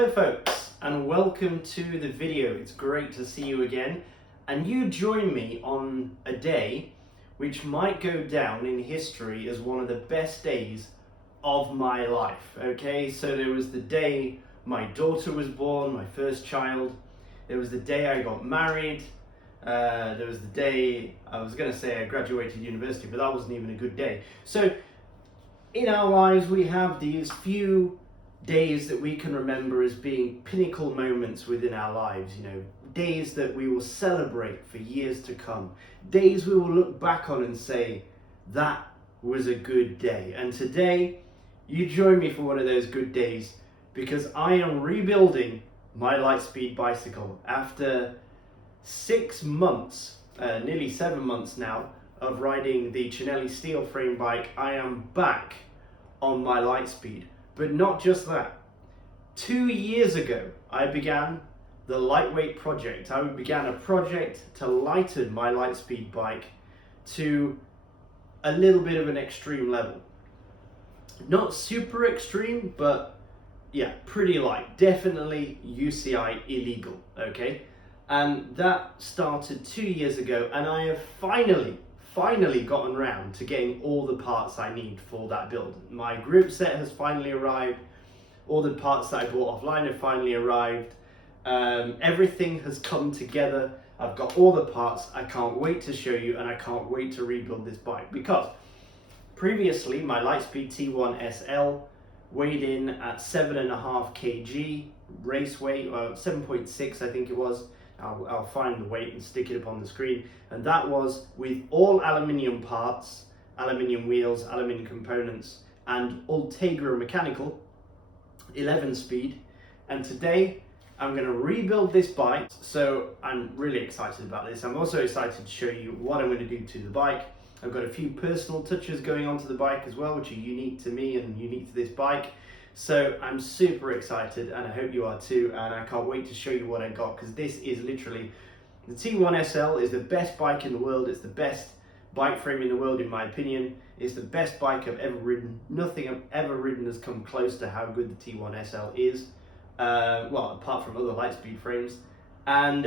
Hello folks, and welcome to the video. It's great to see you again, and you join me on a day which might go down in history as one of the best days of my life. Okay, so there was the day my daughter was born, my first child. There was the day I got married. There was the day, I was going to say I graduated university, but that wasn't even a good day. So in our lives we have these few days that we can remember as being pinnacle moments within our lives, you know, days that we will celebrate for years to come, days we will look back on and say, that was a good day. And today, you join me for one of those good days because I am rebuilding my Litespeed bicycle after 6 months, nearly 7 months now, of riding the Chinelli steel frame bike. I am back on my Litespeed. But not just that. 2 years ago, I began the lightweight project. I began a project to lighten my Litespeed bike to a little bit of an extreme level. Not super extreme, but yeah, pretty light. Definitely UCI illegal, okay? And that started 2 years ago, and I have finally gotten around to getting all the parts I need for that build. My group set has finally arrived. All the parts that I bought offline have finally arrived. Everything has come together. I've got all the parts. I can't wait to show you, and I can't wait to rebuild this bike because previously my Litespeed T1SL weighed in at 7.5 kg race weight, 7.6 I think it was. I'll find the weight and stick it up on the screen. And that was with all aluminium parts, aluminium wheels, aluminium components, and Ultegra mechanical, 11 speed. And today I'm going to rebuild this bike. So I'm really excited about this. I'm also excited to show you what I'm going to do to the bike. I've got a few personal touches going on to the bike as well, which are unique to me and unique to this bike. So I'm super excited, and I hope you are too, and I can't wait to show you what I got, because this is literally, the T1SL is the best bike in the world. It's the best bike frame in the world in my opinion. It's the best bike I've ever ridden. Nothing I've ever ridden has come close to how good the T1SL is, well, apart from other Litespeed frames. And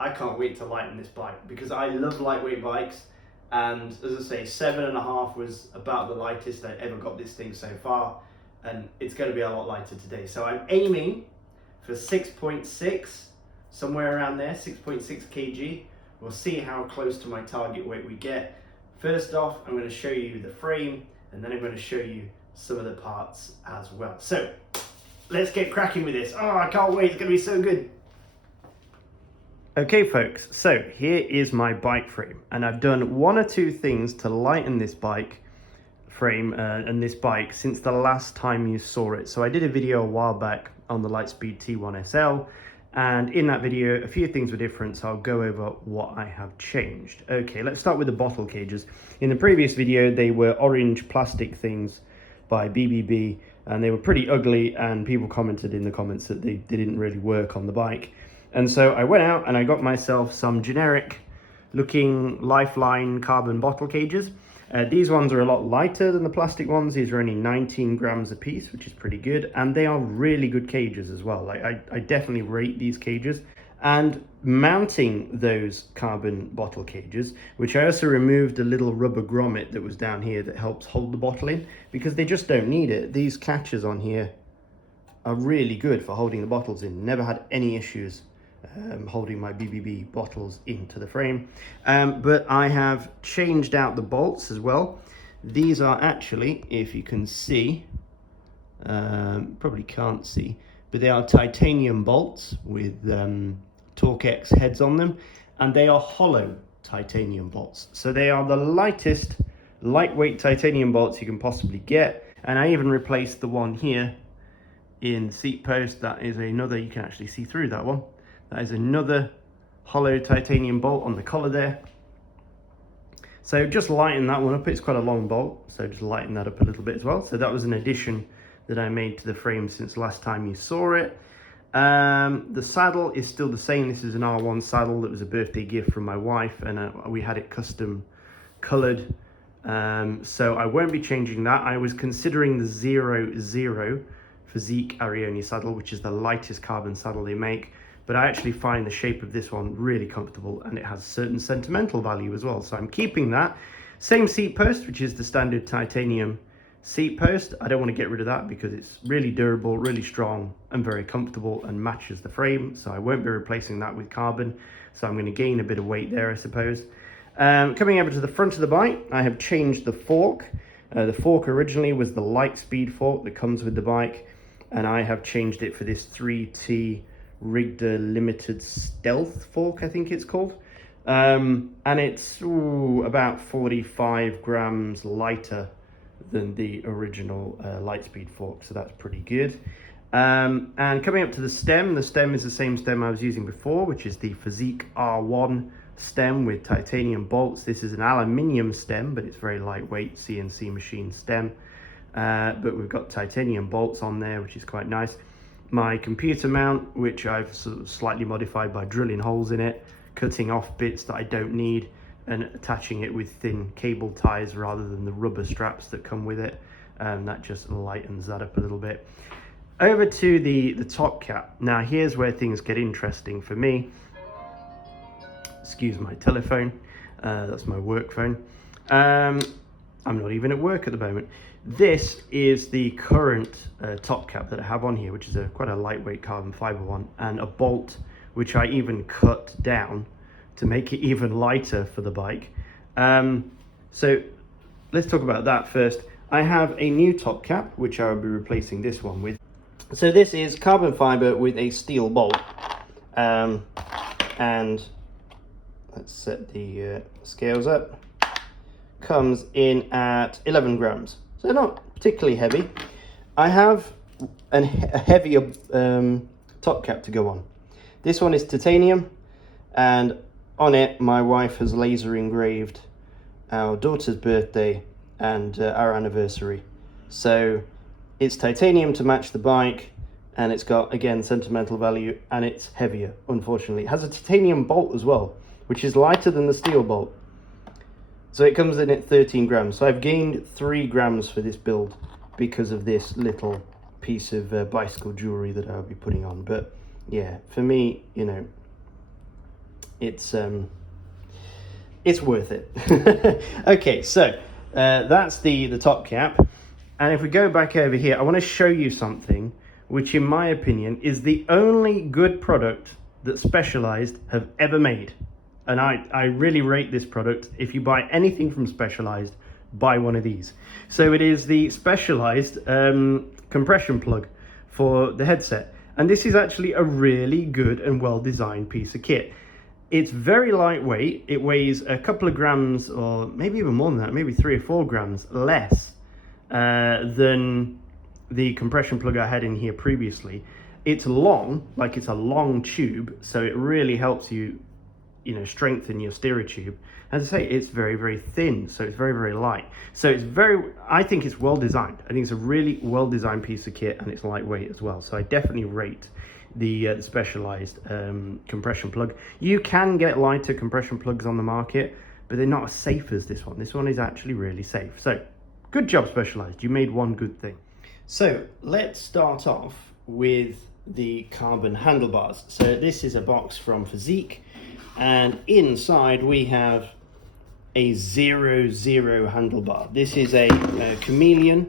I can't wait to lighten this bike because I love lightweight bikes. And as I say, 7.5 was about the lightest I ever got this thing so far, and it's going to be a lot lighter today. So I'm aiming for 6.6, somewhere around there, 6.6 kg. We'll see how close to my target weight we get. First off, I'm going to show you the frame, and then I'm going to show you some of the parts as well. So let's get cracking with this. Oh, I can't wait, it's going to be so good. Okay folks, so here is my bike frame, and I've done one or two things to lighten this bike frame and this bike since the last time you saw it. So I did a video a while back on the Litespeed T1SL, and in that video a few things were different, so I'll go over what I have changed. Okay, let's start with the bottle cages. In the previous video they were orange plastic things by BBB, and they were pretty ugly, and people commented in the comments that they didn't really work on the bike. And so I went out and I got myself some generic looking Lifeline carbon bottle cages. These ones are a lot lighter than the plastic ones. These are only 19 grams a piece, which is pretty good. And they are really good cages as well. Like I definitely rate these cages. And mounting those carbon bottle cages, which I also removed a little rubber grommet that was down here that helps hold the bottle in, because they just don't need it. These catches on here are really good for holding the bottles in. Never had any issues holding my BBB bottles into the frame. But I have changed out the bolts as well. These are actually, if you can see, probably can't see, but they are titanium bolts with Torque-X heads on them, and they are hollow titanium bolts. So they are the lightest, lightweight titanium bolts you can possibly get. And I even replaced the one here in seat post. That is another, you can actually see through that one. That is another hollow titanium bolt on the collar there. So just lighten that one up. It's quite a long bolt, so just lighten that up a little bit as well. So that was an addition that I made to the frame since last time you saw it. The saddle is still the same. This is an R1 saddle that was a birthday gift from my wife, and we had it custom colored. So I won't be changing that. I was considering the 00 Physique Arione saddle, which is the lightest carbon saddle they make. But I actually find the shape of this one really comfortable, and it has certain sentimental value as well. So I'm keeping that. Same seat post, which is the standard titanium seat post. I don't want to get rid of that because it's really durable, really strong, and very comfortable and matches the frame. So I won't be replacing that with carbon. So I'm going to gain a bit of weight there, I suppose. Coming over to the front of the bike, I have changed the fork. The fork originally was the Litespeed fork that comes with the bike, and I have changed it for this 3T Rigder Limited Stealth fork, I think it's called. And it's about 45 grams lighter than the original Litespeed fork, so that's pretty good. And coming up to the stem is the same stem I was using before, which is the Physique R1 stem with titanium bolts. This is an aluminium stem, but it's very lightweight CNC machine stem. But we've got titanium bolts on there, which is quite nice. My computer mount, which I've sort of slightly modified by drilling holes in it, cutting off bits that I don't need, and attaching it with thin cable ties rather than the rubber straps that come with it. That just lightens that up a little bit. Over to the top cap. Now here's where things get interesting for me. Excuse my telephone, that's my work phone. I'm not even at work at the moment. This is the current top cap that I have on here, which is quite a lightweight carbon fiber one, and a bolt which I even cut down to make it even lighter for the bike. So let's talk about that first. I have a new top cap, which I will be replacing this one with. So this is carbon fiber with a steel bolt, and let's set the scales up. Comes in at 11 grams, so not particularly heavy. I have a heavier top cap to go on. This one is titanium, and on it my wife has laser engraved our daughter's birthday and our anniversary. So it's titanium to match the bike, and it's got, again, sentimental value, and it's heavier, unfortunately. It has a titanium bolt as well, which is lighter than the steel bolt. So it comes in at 13 grams. So I've gained 3 grams for this build because of this little piece of bicycle jewelry that I'll be putting on. But yeah, for me, you know, it's worth it. Okay, so that's the top cap. And if we go back over here, I want to show you something which, in my opinion, is the only good product that Specialized have ever made. And I really rate this product. If you buy anything from Specialized, buy one of these. So it is the Specialized compression plug for the headset. And this is actually a really good and well-designed piece of kit. It's very lightweight. It weighs a couple of grams, or maybe even more than that, maybe 3 or 4 grams less than the compression plug I had in here previously. It's long, like it's a long tube, so it really helps you, you know, strengthen your steerer tube. As I say, it's very, very thin, so it's very, very light. So it's I think it's well designed. I think it's a really well designed piece of kit, and it's lightweight as well. So I definitely rate the Specialized compression plug. You can get lighter compression plugs on the market, but they're not as safe as this one. This one is actually really safe. So good job, Specialized. You made one good thing. So let's start off with the carbon handlebars. So this is a box from Physique, and inside we have a 00 handlebar. This is a chameleon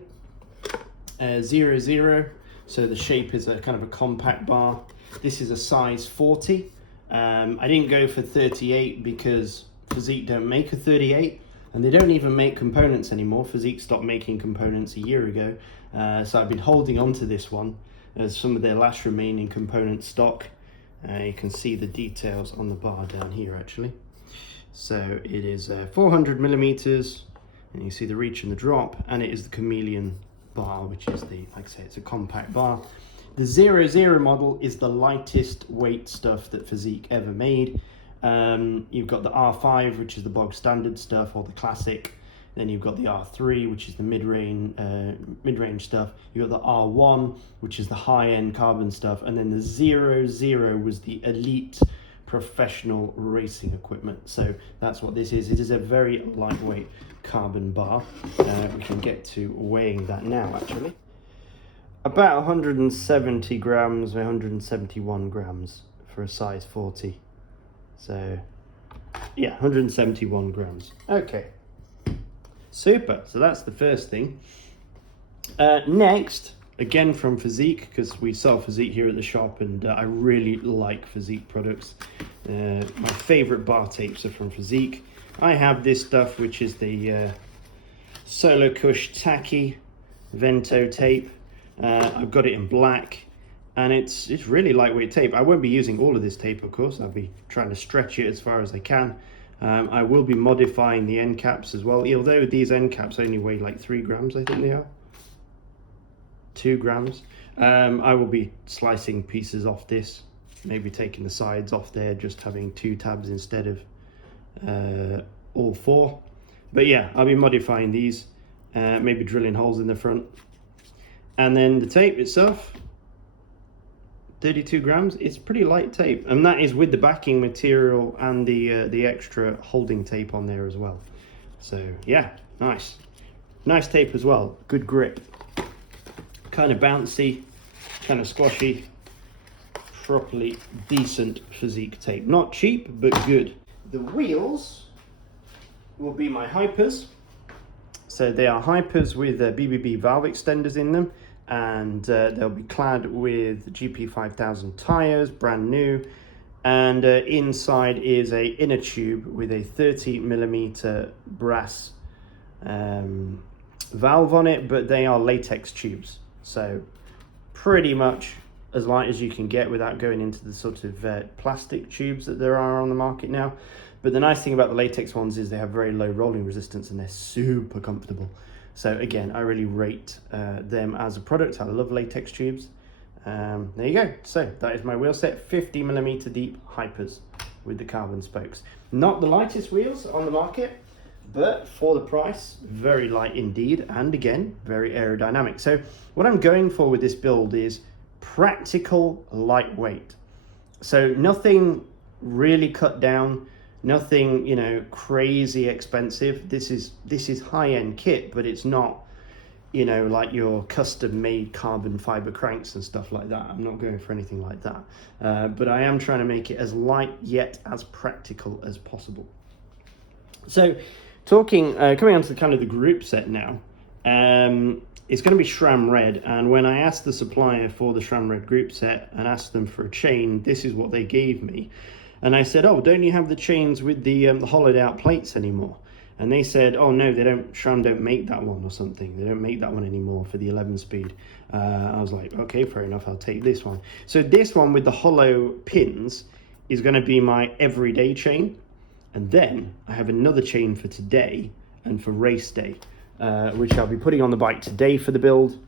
00. So the shape is a kind of a compact bar. This is a size 40. I didn't go for 38 because Physique don't make a 38, and they don't even make components anymore. Physique stopped making components a year ago. So I've been holding on to this one as some of their last remaining component stock. You can see the details on the bar down here actually. So it is 400 millimeters, and you see the reach and the drop, and it is the chameleon bar, which is the, like I say, it's a compact bar. The 00 model is the lightest weight stuff that Physique ever made. You've got the R5, which is the bog standard stuff, or the classic. Then you've got the R3, which is the mid-range stuff. You've got the R1, which is the high-end carbon stuff. And then the 00 was the elite professional racing equipment. So that's what this is. It is a very lightweight carbon bar. We can get to weighing that now, actually. about 170 grams, 171 grams for a size 40. So yeah, 171 grams. Okay, super. So that's the first thing. Next, again from Physique, because we sell Physique here at the shop, and I really like Physique products. My favorite bar tapes are from Physique. I have this stuff, which is the Solo Cush Tacky Vento tape. I've got it in black, and it's really lightweight tape. I won't be using all of this tape, of course. I'll be trying to stretch it as far as I can. I will be modifying the end caps as well, although these end caps only weigh like 3 grams, I think they are. 2 grams. I will be slicing pieces off this, maybe taking the sides off there, just having 2 tabs instead of all 4. But yeah, I'll be modifying these, maybe drilling holes in the front. And then the tape itself, 32 grams. It's pretty light tape, and that is with the backing material and the extra holding tape on there as well. So yeah, nice tape as well. Good grip, kind of bouncy, kind of squashy, properly decent Physique tape. Not cheap, but good. The wheels will be my Hypers. So they are Hypers with BBB valve extenders in them, and they'll be clad with GP5000 tires, brand new, and inside is a inner tube with a 30mm brass valve on it, but they are latex tubes, so pretty much as light as you can get without going into the sort of plastic tubes that there are on the market now. But the nice thing about the latex ones is they have very low rolling resistance, and they're super comfortable. So again, I really rate them as a product. I love latex tubes. There you go. So that is my wheel set, 50mm deep Hypers with the carbon spokes. Not the lightest wheels on the market, but for the price, very light indeed. And again, very aerodynamic. So what I'm going for with this build is practical lightweight. So nothing really cut down, nothing, you know, crazy expensive. This is high-end kit, but it's not, you know, like your custom-made carbon fiber cranks and stuff like that. I'm not going for anything like that. But I am trying to make it as light yet as practical as possible. So, coming on to kind of the group set now. It's going to be SRAM red, and when I asked the supplier for the SRAM red group set and asked them for a chain, this is what they gave me. And I said, oh, don't you have the chains with the hollowed out plates anymore? And they said, oh no, they don't, SRAM don't make that one or something. They don't make that one anymore for the 11 speed. I was like, okay, fair enough, I'll take this one. So this one with the hollow pins is going to be my everyday chain. And then I have another chain for today and for race day, which I'll be putting on the bike today for the build.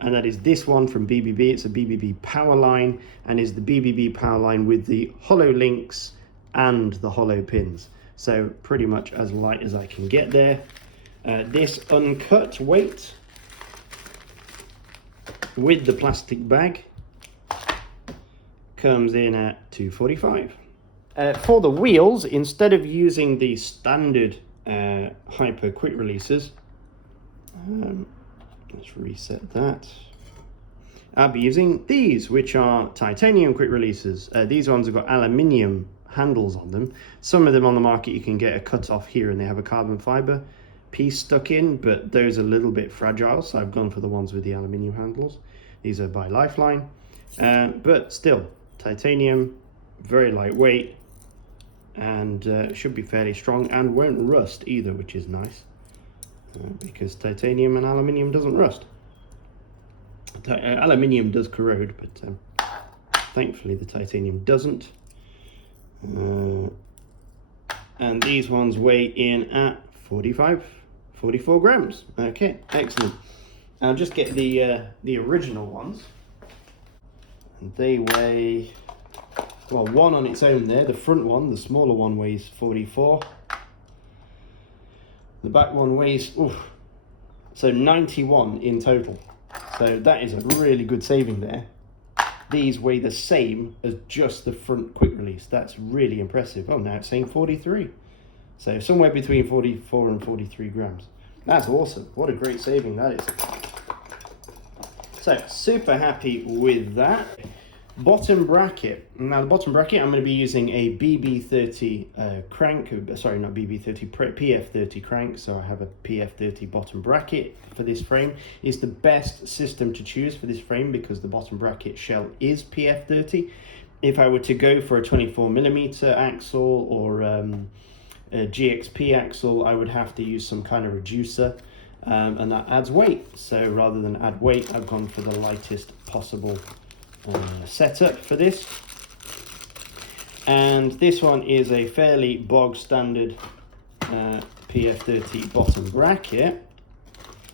And that is this one from BBB. It's a BBB power line, and is the BBB power line with the hollow links and the hollow pins. So pretty much as light as I can get there. This uncut weight with the plastic bag comes in at 245. For the wheels, instead of using the standard Hyper quick releases, let's reset that. I'll be using these, which are titanium quick releases. These ones have got aluminium handles on them. Some of them on the market you can get a cut off here and they have a carbon fiber piece stuck in, but those are a little bit fragile, so I've gone for the ones with the aluminium handles. These are by Lifeline, but still titanium, very lightweight, and should be fairly strong and won't rust either, which is nice. Because titanium and aluminium doesn't rust. Aluminium does corrode, but thankfully the titanium doesn't. And these ones weigh in at 44 grams. Okay, excellent. I'll just get the original ones, and they weigh, well, one on its own there. The front one, the smaller one, weighs 44. The back one weighs, so 91 in total. So that is a really good saving there. These weigh the same as just the front quick release. That's really impressive. Oh, now it's saying 43. So somewhere between 44 and 43 grams. That's awesome. What a great saving that is. So super happy with that. Bottom bracket. Now the bottom bracket, I'm going to be using a BB30 crank, sorry, not BB30, PF30 crank, so I have a PF30 bottom bracket for this frame. It's the best system to choose for this frame because the bottom bracket shell is PF30. If I were to go for a 24mm axle or a GXP axle, I would have to use some kind of reducer, and that adds weight. So rather than add weight, I've gone for the lightest possible setup for this. And this one is a fairly bog standard PF30 bottom bracket.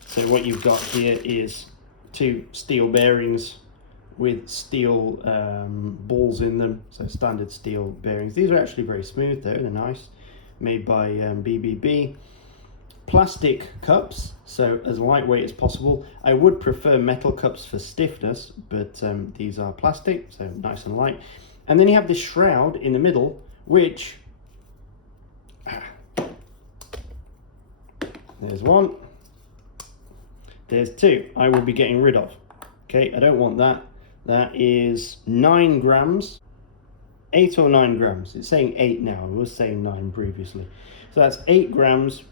So what you've got here is two steel bearings with steel balls in them, so standard steel bearings. These are actually very smooth though, they're nice, made by BBB. Plastic cups, so as lightweight as possible. I would prefer metal cups for stiffness, but these are plastic, so nice and light. And then you have this shroud in the middle, which there's one, there's two, I will be getting rid of. Okay, I don't want that. That is 9 grams, 8 or 9 grams. It's saying 8 now, it was saying 9 previously. So that's 8 grams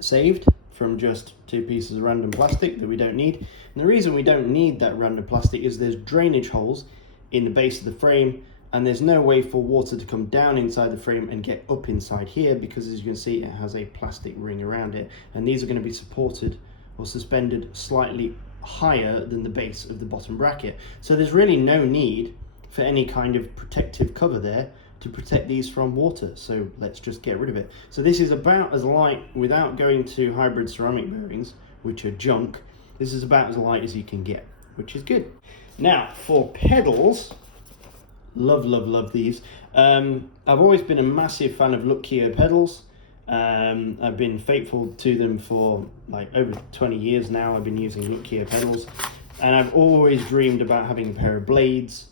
saved from just 2 pieces of random plastic that we don't need. And the reason we don't need that random plastic is there's drainage holes in the base of the frame, and there's no way for water to come down inside the frame and get up inside here, because as you can see, it has a plastic ring around it, and these are going to be supported or suspended slightly higher than the base of the bottom bracket. So there's really no need for any kind of protective cover there to protect these from water, so let's just get rid of it. So this is about as light, without going to hybrid ceramic bearings, which are junk, this is about as light as you can get, which is good. Now for pedals, love these. I've always been a massive fan of Lukia pedals. I've been faithful to them for like over 20 years now. I've been using Lukia pedals, and I've always dreamed about having a pair of blades.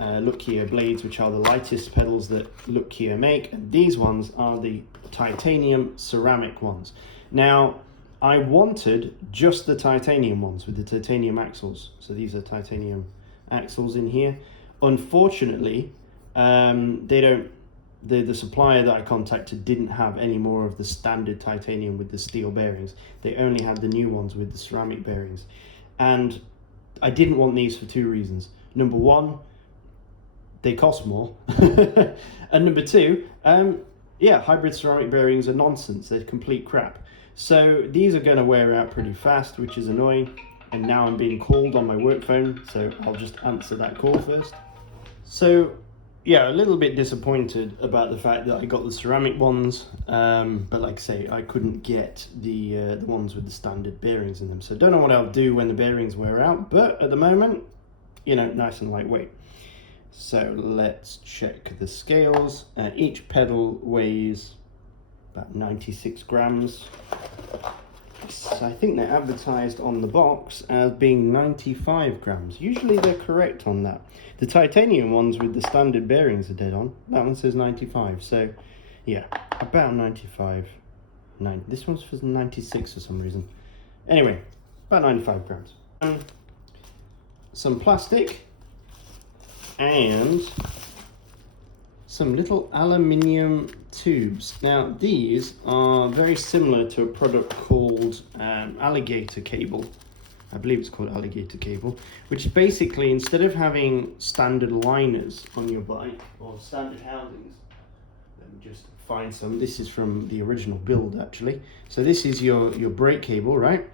Lukia blades, which are the lightest pedals that Lukia make, and these ones are the titanium ceramic ones. Now I wanted just the titanium ones with the titanium axles, so these are titanium axles in here. Unfortunately, the supplier that I contacted didn't have any more of the standard titanium with the steel bearings. They only had the new ones with the ceramic bearings, and I didn't want these for 2 reasons. Number one, they cost more, and number two, yeah, hybrid ceramic bearings are nonsense. They're complete crap. So these are going to wear out pretty fast, which is annoying. And now I'm being called on my work phone, so I'll just answer that call first. So yeah, a little bit disappointed about the fact that I got the ceramic ones, but like I say, I couldn't get the ones with the standard bearings in them. So don't know what I'll do when the bearings wear out, but at the moment, you know, nice and lightweight. So let's check the scales. Each pedal weighs about 96 grams. So I think they're advertised on the box as being 95 grams. Usually they're correct on that. The titanium ones with the standard bearings are dead on. That one says 95. So yeah, about 95. This one's for 96 for some reason. Anyway, about 95 grams. Some plastic and some little aluminium tubes. Now these are very similar to a product called alligator cable. I believe it's called alligator cable, which is basically, instead of having standard liners on your bike or standard housings, let me just find some. This is from the original build actually. So this is your brake cable, right?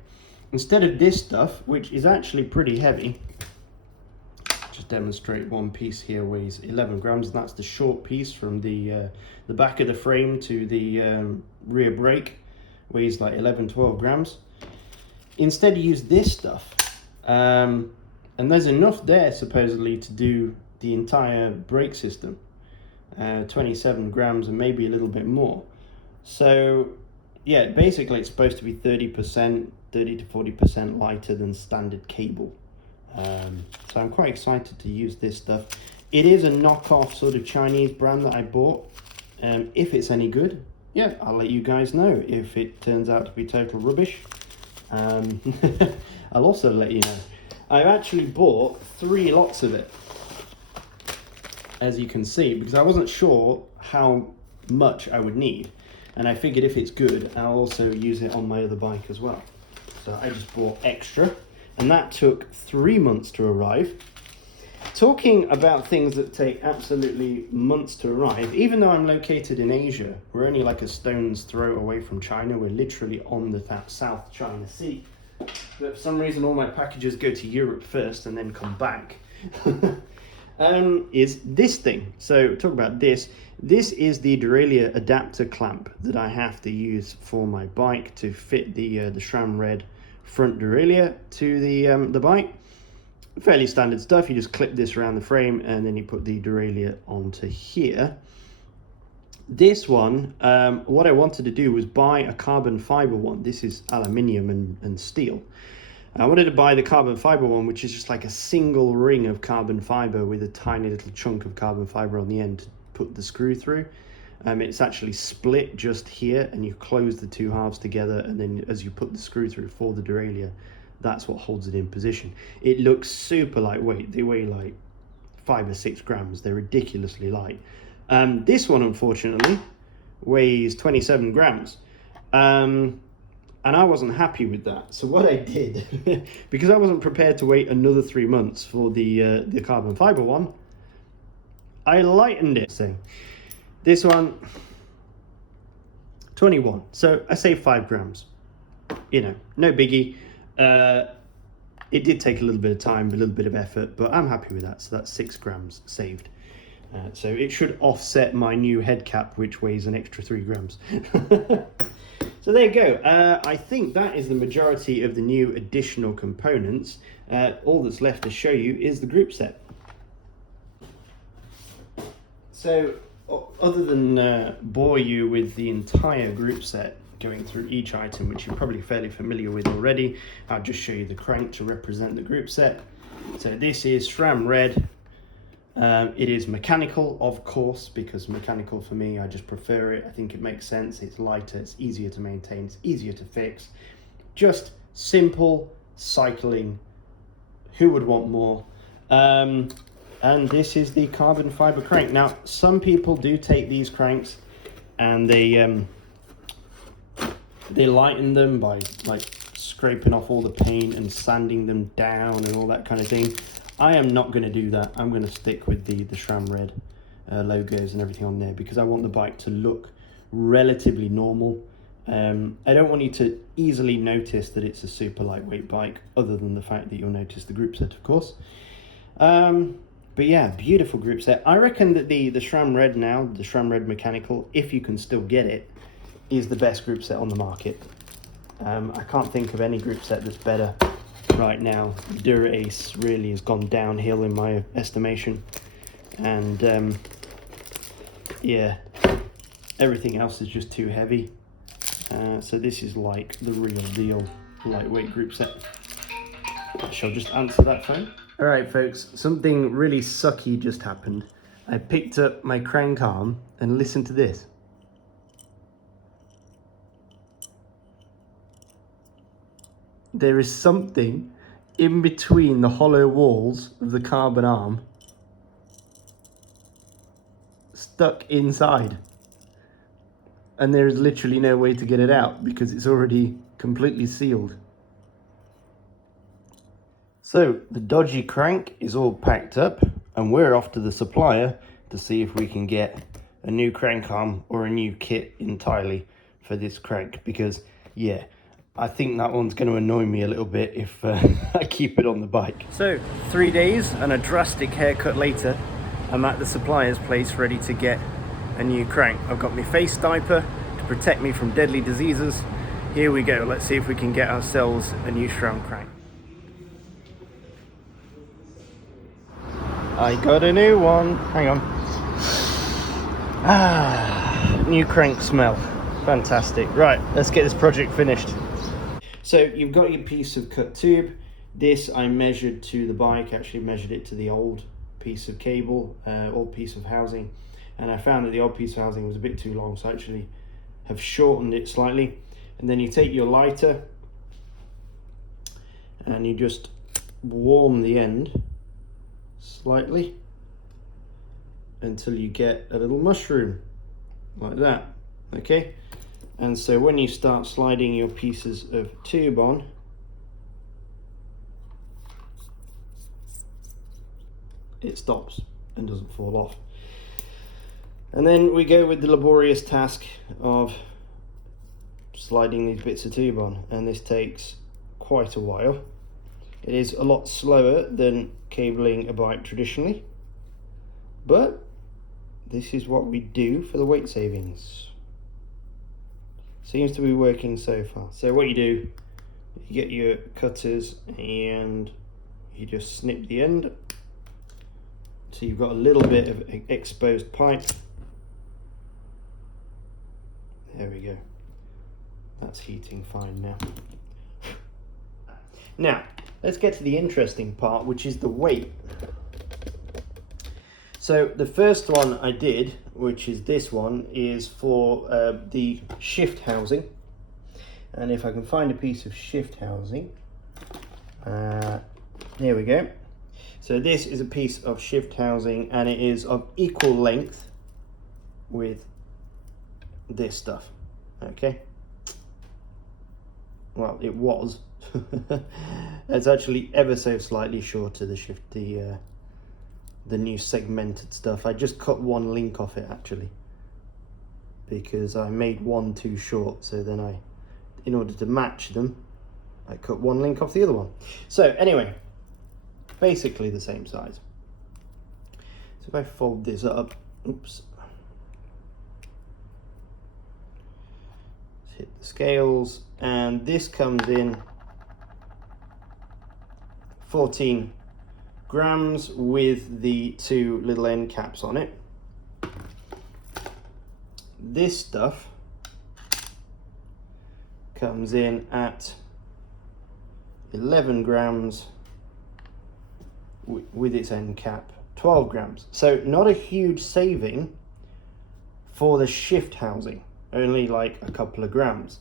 Instead of this stuff, which is actually pretty heavy, just demonstrate, one piece here weighs 11 grams, and that's the short piece from the back of the frame to the rear brake, weighs like 11-12 grams. Instead use this stuff, and there's enough there supposedly to do the entire brake system, 27 grams and maybe a little bit more. So yeah, basically it's supposed to be 30 to 40% lighter than standard cable. So I'm quite excited to use this stuff. It is a knockoff sort of Chinese brand that I bought. If it's any good, yeah, I'll let you guys know. If it turns out to be total rubbish, I'll also let you know. I've actually bought 3 lots of it, as you can see, because I wasn't sure how much I would need. And I figured if it's good, I'll also use it on my other bike as well. So I just bought extra, and that took 3 months to arrive. Talking about things that take absolutely months to arrive, even though I'm located in Asia, we're only like a stone's throw away from China. We're literally on the South China Sea. But for some reason, all my packages go to Europe first and then come back. Is this thing. So talk about this. This is the derailleur adapter clamp that I have to use for my bike to fit the SRAM Red front derailleur to the bike. Fairly standard stuff. You just clip this around the frame and then you put the derailleur onto here. This one, what I wanted to do was buy a carbon fiber one. This is aluminium and steel. I wanted to buy the carbon fiber one, which is just like a single ring of carbon fiber with a tiny little chunk of carbon fiber on the end to put the screw through. It's actually split just here, and you close the 2 halves together, and then as you put the screw through for the derailleur, that's what holds it in position. It looks super lightweight. They weigh like 5 or 6 grams. They're ridiculously light. This one, unfortunately, weighs 27 grams. And I wasn't happy with that. So what I did, because I wasn't prepared to wait another 3 months for the carbon fiber one, I lightened it. So this one, 21. So I saved 5 grams. You know, no biggie. It did take a little bit of time, a little bit of effort, but I'm happy with that. So that's 6 grams saved. So it should offset my new head cap, which weighs an extra 3 grams. So there you go. I think that is the majority of the new additional components. All that's left to show you is the group set. So other than bore you with the entire group set, going through each item, which you're probably fairly familiar with already, I'll just show you the crank to represent the group set. So this is SRAM Red. It is mechanical, of course, because mechanical for me, I just prefer it. I think it makes sense. It's lighter, it's easier to maintain, it's easier to fix. Just simple cycling. Who would want more? And this is the carbon fiber crank. Now, some people do take these cranks and they lighten them by like scraping off all the paint and sanding them down and all that kind of thing. I am not going to do that. I'm going to stick with the SRAM Red logos and everything on there because I want the bike to look relatively normal. I don't want you to easily notice that it's a super lightweight bike, other than the fact that you'll notice the group set, of course. But yeah, beautiful group set. I reckon that the SRAM Red now, the SRAM Red mechanical, if you can still get it, is the best group set on the market. I can't think of any group set that's better right now. Dura-Ace really has gone downhill in my estimation, and yeah, everything else is just too heavy. So this is like the real deal lightweight group set. I shall just answer that phone. All right, folks, something really sucky just happened. I picked up my crank arm and listen to this. There is something in between the hollow walls of the carbon arm stuck inside. And there is literally no way to get it out because it's already completely sealed. So the dodgy crank is all packed up and we're off to the supplier to see if we can get a new crank arm or a new kit entirely for this crank, because yeah, I think that one's going to annoy me a little bit if I keep it on the bike. So 3 days and a drastic haircut later, I'm at the supplier's place ready to get a new crank. I've got my face diaper to protect me from deadly diseases. Here we go. Let's see if we can get ourselves a new SRAM crank. I got a new one. Hang on. Ah, new crank smell. Fantastic. Right, let's get this project finished. So you've got your piece of cut tube. This I measured to the bike, actually measured it to the old piece of cable, old piece of housing. And I found that the old piece of housing was a bit too long, so I actually have shortened it slightly. And then you take your lighter and you just warm the end slightly until you get a little mushroom like that. Okay, and so when you start sliding your pieces of tube on, it stops and doesn't fall off. And then we go with the laborious task of sliding these bits of tube on, and this takes quite a while. It is a lot slower than cabling a bike traditionally, but this is what we do for the weight savings. Seems to be working so far. So what you do, you get your cutters and you just snip the end. So you've got a little bit of exposed pipe. There we go. That's heating fine now. Now, let's get to the interesting part, which is the weight. So the first one I did, which is this one, is for the shift housing. And if I can find a piece of shift housing, there we go. So this is a piece of shift housing, and it is of equal length with this stuff. Okay. Well, it was. It's actually ever so slightly shorter, the new segmented stuff. I just cut one link off it actually, because I made one too short, so then in order to match them, I cut one link off the other one. So anyway, basically the same size. So if I fold this up, oops, let's hit the scales, and this comes in 14 grams with the two little end caps on it. This stuff comes in at 11 grams with its end cap, 12 grams. So not a huge saving for the shift housing, only like a couple of grams,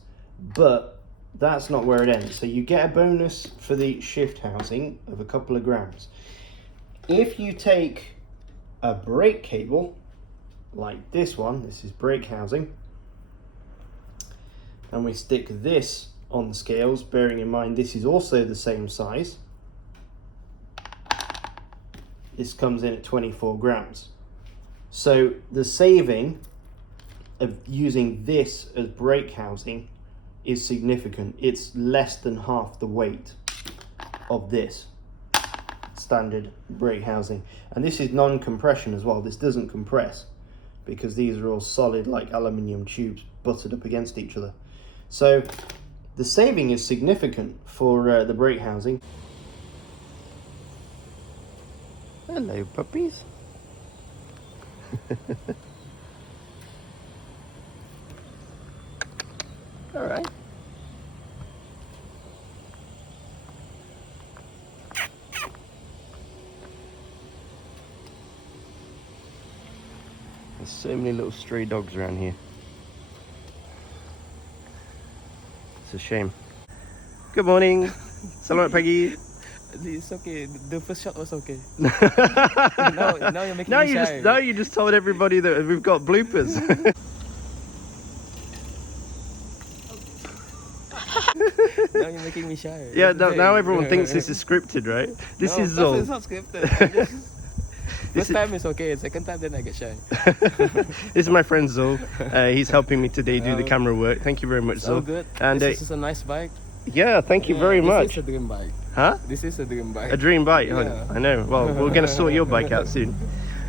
but that's not where it ends. So you get a bonus for the shift housing of a couple of grams. If you take a brake cable like this one, this is brake housing, and we stick this on the scales, bearing in mind this is also the same size, this comes in at 24 grams. So the saving of using this as brake housing is significant. It's less than half the weight of this standard brake housing, and this is non-compression as well. This doesn't compress because these are all solid like aluminium tubes buttered up against each other. So the saving is significant for the brake housing. Hello puppies. All right. There's so many little stray dogs around here. It's a shame. Good morning. Selamat pagi. It's okay. The first shot was okay. now you're making me shy. Now you just told everybody that we've got bloopers. Now you're making me shy. Yeah, now everyone thinks this is scripted, right? This is all. It's not scripted. First time is okay. Second time, then I get shy. This is my friend Zul. He's helping me today do the camera work. Thank you very much, Zul. So good. And this is a nice bike. Yeah, thank you very much. This is a dream bike. Huh? This is a dream bike. A dream bike. Yeah. I know. Well, we're going to sort your bike out soon.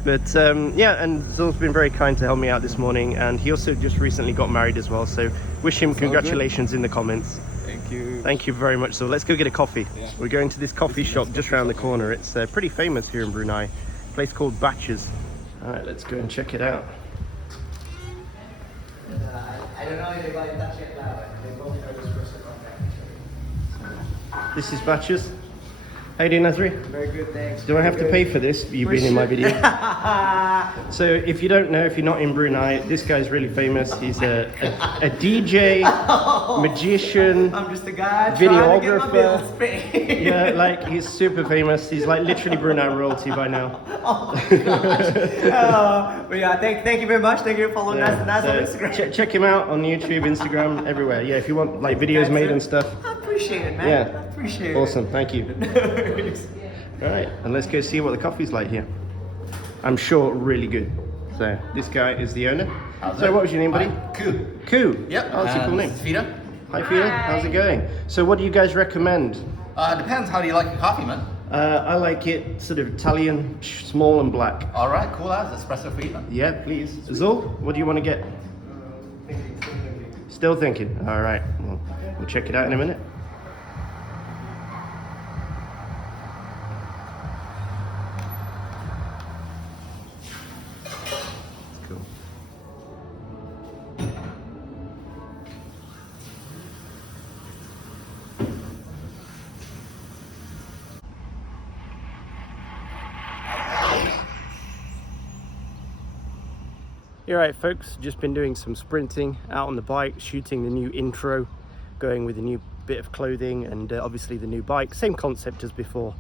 But yeah, and Zul's been very kind to help me out this morning, and he also just recently got married as well. So wish him congratulations in the comments. Thank you. Thank you very much. So let's go get a coffee. Yeah. We're going to this coffee shop just around the corner. It's pretty famous here in Brunei. A place called Batches. All right, let's go and check it out. I don't know if they got in touch yet now, but they both know this person contact. This is Batches. How you doing, Nazri? Very good, thanks. Do I have to pay for this? You've been in my video. So if you don't know, if you're not in Brunei, this guy's really famous. He's a DJ, magician, I'm just a guy videographer. trying to get my bills paid. Yeah, like he's super famous. He's like literally Brunei royalty by now. Oh my gosh. But yeah, thank you very much. Thank you for following us on So Instagram. check him out on YouTube, Instagram, everywhere. Yeah, if you want like videos made and stuff. I appreciate it, man. Yeah. I appreciate it. Awesome, thank you. All right, and let's go see what the coffee's like here. I'm sure really good. So this guy is the owner. So what was your name, buddy? Koo. Koo. Yep. Oh, that's a cool name. Fida. Hi, Fida. How's it going? So what do you guys recommend? Depends. How do you like your coffee, man? I like it sort of Italian, small and black. All right, cool as espresso for you, man. Yeah, please. Zul, what do you want to get? Still thinking. All right, we'll check it out in a minute. Cool. You're right, folks, just been doing some sprinting out on the bike, shooting the new intro, going with a new bit of clothing and obviously the new bike. Same concept as before,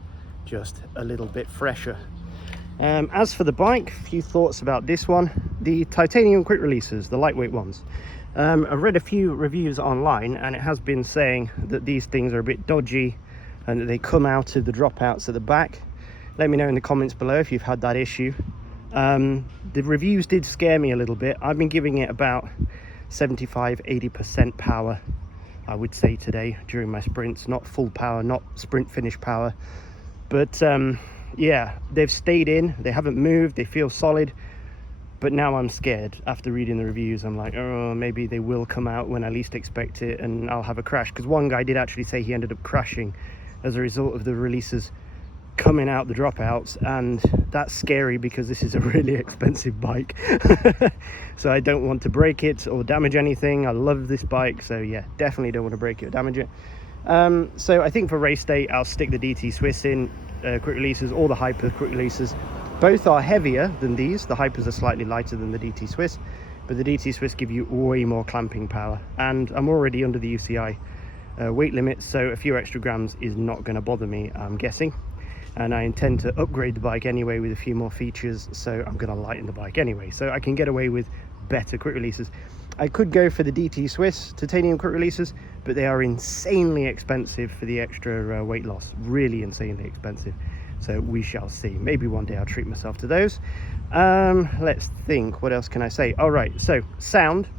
just a little bit fresher. As for the bike, a few thoughts about this one. The titanium quick releases, the lightweight ones. I've read a few reviews online and it has been saying that these things are a bit dodgy and that they come out of the dropouts at the back. Let me know in the comments below if you've had that issue. The reviews did scare me a little bit. I've been giving it about 75-80% power, I would say, today during my sprints. Not full power, not sprint finish power, but yeah, they've stayed in, they haven't moved, they feel solid. But now I'm scared after reading the reviews. I'm like, oh, maybe they will come out when I least expect it and I'll have a crash, because one guy did actually say he ended up crashing as a result of the releases coming out the dropouts, and that's scary because this is a really expensive bike. So I don't want to break it or damage anything. I love this bike, so yeah, definitely don't want to break it or damage it. So I think for race day I'll stick the DT Swiss in quick releases or the Hyper quick releases. Both are heavier than these. The Hypers are slightly lighter than the DT Swiss, but the DT Swiss give you way more clamping power, and I'm already under the UCI weight limit, so a few extra grams is not going to bother me, I'm guessing. And I intend to upgrade the bike anyway with a few more features, so I'm going to lighten the bike anyway, so I can get away with better quick releases. I could go for the DT Swiss titanium quick releases, but they are insanely expensive for the extra weight loss, really insanely expensive. So we shall see. Maybe one day I'll treat myself to those. Let's think, what else can I say? All right, so sound.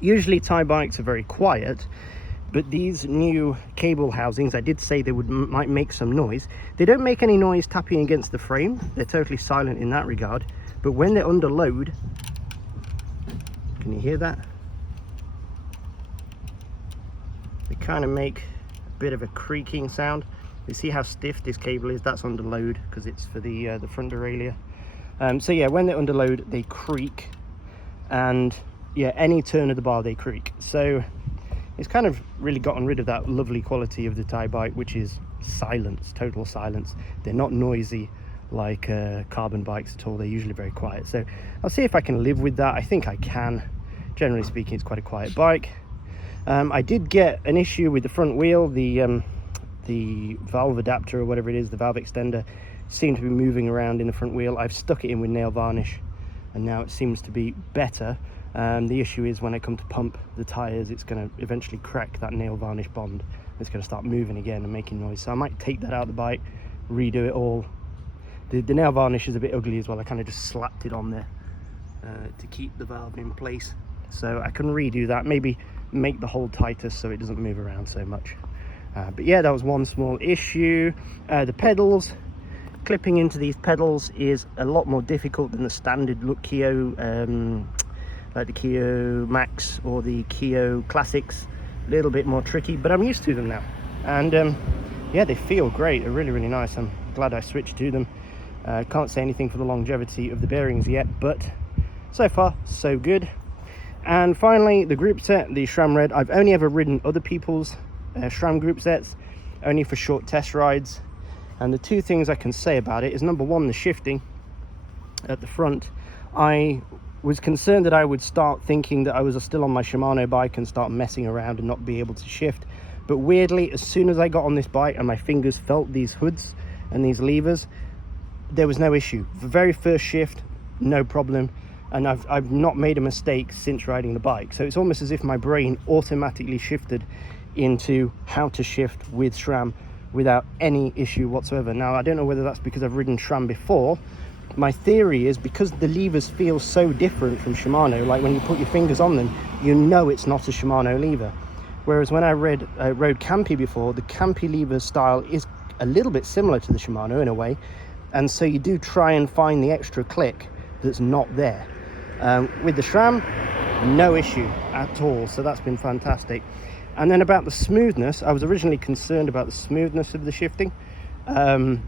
Usually Thai bikes are very quiet, but these new cable housings, I did say they might make some noise. They don't make any noise tapping against the frame. They're totally silent in that regard. But when they're under load, can you hear that? They kind of make a bit of a creaking sound. You see how stiff this cable is? That's under load because it's for the front derailleur. So yeah, when they're under load, they creak, and yeah, any turn of the bar they creak. So it's kind of really gotten rid of that lovely quality of the Thai bike, which is silence, total silence. They're not noisy like carbon bikes at all. They're usually very quiet. So I'll see if I can live with that. I think I can. Generally speaking, it's quite a quiet bike. I did get an issue with the front wheel. The valve adapter or whatever it is, the valve extender, seemed to be moving around in the front wheel. I've stuck it in with nail varnish and now it seems to be better. The issue is when I come to pump the tires, it's going to eventually crack that nail varnish bond. It's going to start moving again and making noise. So I might take that out of the bike, redo it all. The nail varnish is a bit ugly as well. I kind of just slapped it on there to keep the valve in place. So I can redo that, maybe make the hole tighter so it doesn't move around so much. But yeah, that was one small issue. The pedals, clipping into these pedals is a lot more difficult than the standard look Keo, like the Keo Max or the Keo Classics. A little bit more tricky, but I'm used to them now. And yeah, they feel great. They're really, really nice. I'm glad I switched to them. Can't say anything for the longevity of the bearings yet, but so far, so good. And finally, the group set, the SRAM Red. I've only ever ridden other people's SRAM group sets, only for short test rides. And the two things I can say about it is, number one, the shifting at the front. I was concerned that I would start thinking that I was still on my Shimano bike and start messing around and not be able to shift. But weirdly, as soon as I got on this bike and my fingers felt these hoods and these levers, there was no issue. The very first shift, no problem. And I've not made a mistake since riding the bike. So it's almost as if my brain automatically shifted into how to shift with SRAM without any issue whatsoever. Now, I don't know whether that's because I've ridden SRAM before. My theory is because the levers feel so different from Shimano, like when you put your fingers on them, you know it's not a Shimano lever. Whereas when I rode Campy before, the Campy lever style is a little bit similar to the Shimano in a way. And so you do try and find the extra click that's not there. With the SRAM, no issue at all. So that's been fantastic. And then about the smoothness, I was originally concerned about the smoothness of the shifting.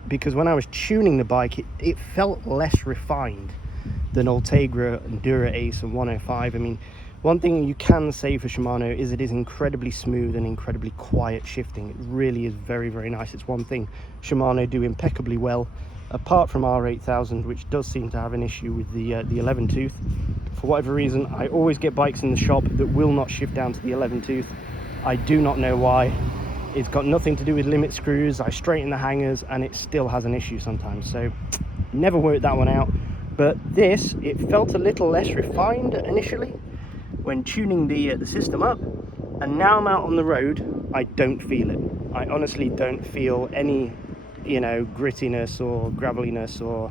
Because when I was tuning the bike, it felt less refined than Ultegra, Endura Ace and 105. I mean, one thing you can say for Shimano is it is incredibly smooth and incredibly quiet shifting. It really is very, very nice. It's one thing Shimano do impeccably well, apart from R8000, which does seem to have an issue with the 11 tooth. For whatever reason, I always get bikes in the shop that will not shift down to the 11 tooth. I do not know why. It's got nothing to do with limit screws. I straighten the hangers and it still has an issue sometimes. So never worked that one out. But this, it felt a little less refined initially when tuning the system up. And now I'm out on the road, I don't feel it. I honestly don't feel any, you know, grittiness or graveliness or,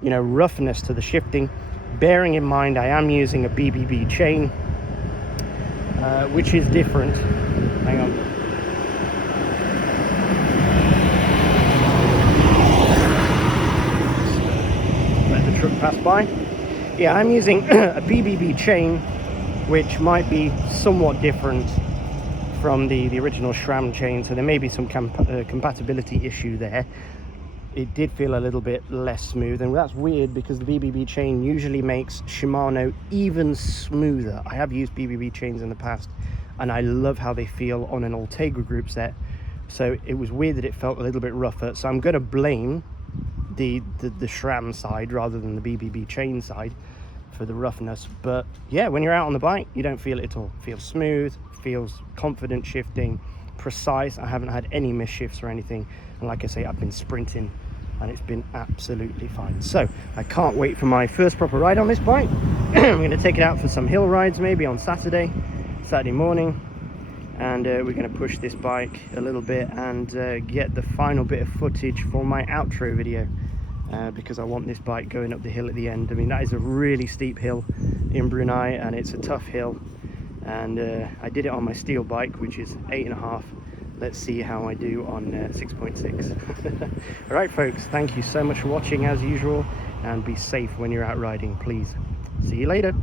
you know, roughness to the shifting. Bearing in mind I am using a BBB chain, which is different. Hang on. Truck pass by. Yeah, I'm using a BBB chain, which might be somewhat different from the original SRAM chain, so there may be some compatibility issue there. It did feel a little bit less smooth, and that's weird because the BBB chain usually makes Shimano even smoother. I have used BBB chains in the past and I love how they feel on an Ultegra group set, so it was weird that it felt a little bit rougher. So I'm going to blame the SRAM side rather than the BBB chain side for the roughness. But yeah, when you're out on the bike, you don't feel it at all. It feels smooth, feels confident shifting, precise. I haven't had any misshifts or anything, and like I say, I've been sprinting and it's been absolutely fine. So I can't wait for my first proper ride on this bike. I'm going to take it out for some hill rides maybe on Saturday morning, and we're going to push this bike a little bit and get the final bit of footage for my outro video, because I want this bike going up the hill at the end. I mean, that is a really steep hill in Brunei and it's a tough hill, and I did it on my steel bike, which is 8.5. Let's see how I do on 6.6. All right folks, thank you so much for watching as usual, and be safe when you're out riding, please. See you later.